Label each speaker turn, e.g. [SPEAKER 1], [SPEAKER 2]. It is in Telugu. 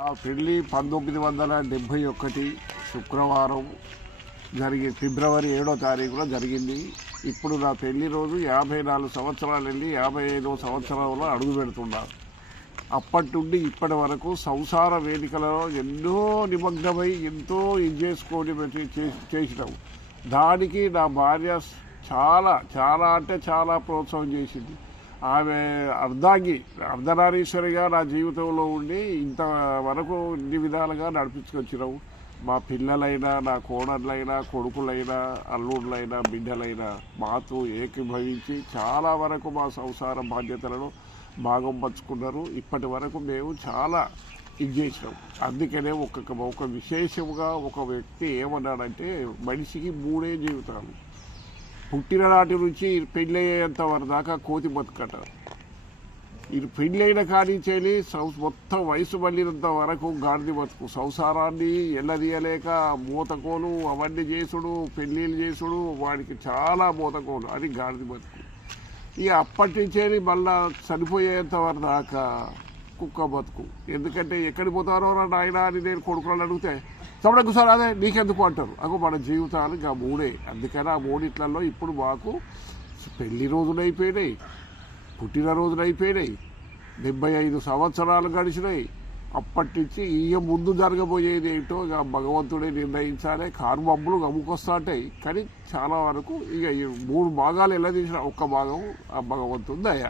[SPEAKER 1] ఆ పెళ్ళి పంతొమ్మిది వందల డెబ్భై ఒకటి శుక్రవారం జరిగి ఫిబ్రవరి ఏడో తారీఖున జరిగింది. ఇప్పుడు నా పెళ్ళి రోజు యాభై నాలుగు సంవత్సరాలు వెళ్ళి యాభై ఐదో సంవత్సరంలో అడుగు పెడుతున్నారు అప్పటి నుండి ఇప్పటి వరకు సంసార వేదికలలో ఎన్నో నిమగ్నమై ఎంతో ఇది చేసుకొని చే- చేసినాం. దానికి నా భార్య చాలా చాలా అంటే చాలా ప్రోత్సాహం చేసింది. ఆమె అర్ధాంగి అర్ధనారీశ్వరిగా నా జీవితంలో ఉండి ఇంతవరకు ఇన్ని విధాలుగా నడిపించుకొచ్చినావు. మా పిల్లలైనా నా కోడళ్ళైనా కొడుకులైనా అల్లుళ్ళైనా బిడ్డలైనా మాతో ఏకీభవించి చాలా వరకు మా సంసార బాధ్యతలను భాగం పంచుకున్నారు ఇప్పటి వరకు మేము చాలా ఇది చేసినాం. అందుకనే ఒక ఒక విశేషంగా ఒక వ్యక్తి ఏమన్నాడంటే మనిషికి మూడే జీవితాలు. పుట్టిననాటి నుంచి పెళ్ళయ్యేంత వరకు దాకా కోతి బతుకట. ఇది పెళ్ళైన కానించేది మొత్తం వయసు మళ్ళినంత వరకు గాడిది బతుకు. సంసారాన్ని ఎల్లదీయలేక మూతకోలు అవన్నీ చేసుడు పెళ్ళిళ్ళు చేసుడు వాడికి చాలా మూతకోలు అది గాడిది బతుకు. ఇక అప్పటి నుంచేది మళ్ళా చనిపోయేంత వరకు దాకా కుక్క బతుకు. ఎందుకంటే ఎక్కడికి పోతారో నాయన అని నేను కొడుకులను అడిగితే చమడకు ఒకసారి అదే నీకెందుకు అంటారు? అగో మన జీవితానికి ఇంకా మూడే. అందుకని ఆ మూడిట్లలో ఇప్పుడు మాకు పెళ్ళి రోజులు అయిపోయినాయి పుట్టినరోజులు అయిపోయినాయి డెబ్బై ఐదు సంవత్సరాలు గడిచినాయి. అప్పటి నుంచి ఈయ ముందు జరగబోయేది ఏంటో ఇక భగవంతుడే నిర్ణయించాలి కారు మబ్బులు గమ్ముకొస్తాంటాయి కానీ చాలా వరకు ఇక మూడు భాగాలు ఎలా తీసిన ఒక్క భాగం ఆ భగవంతుని దయ.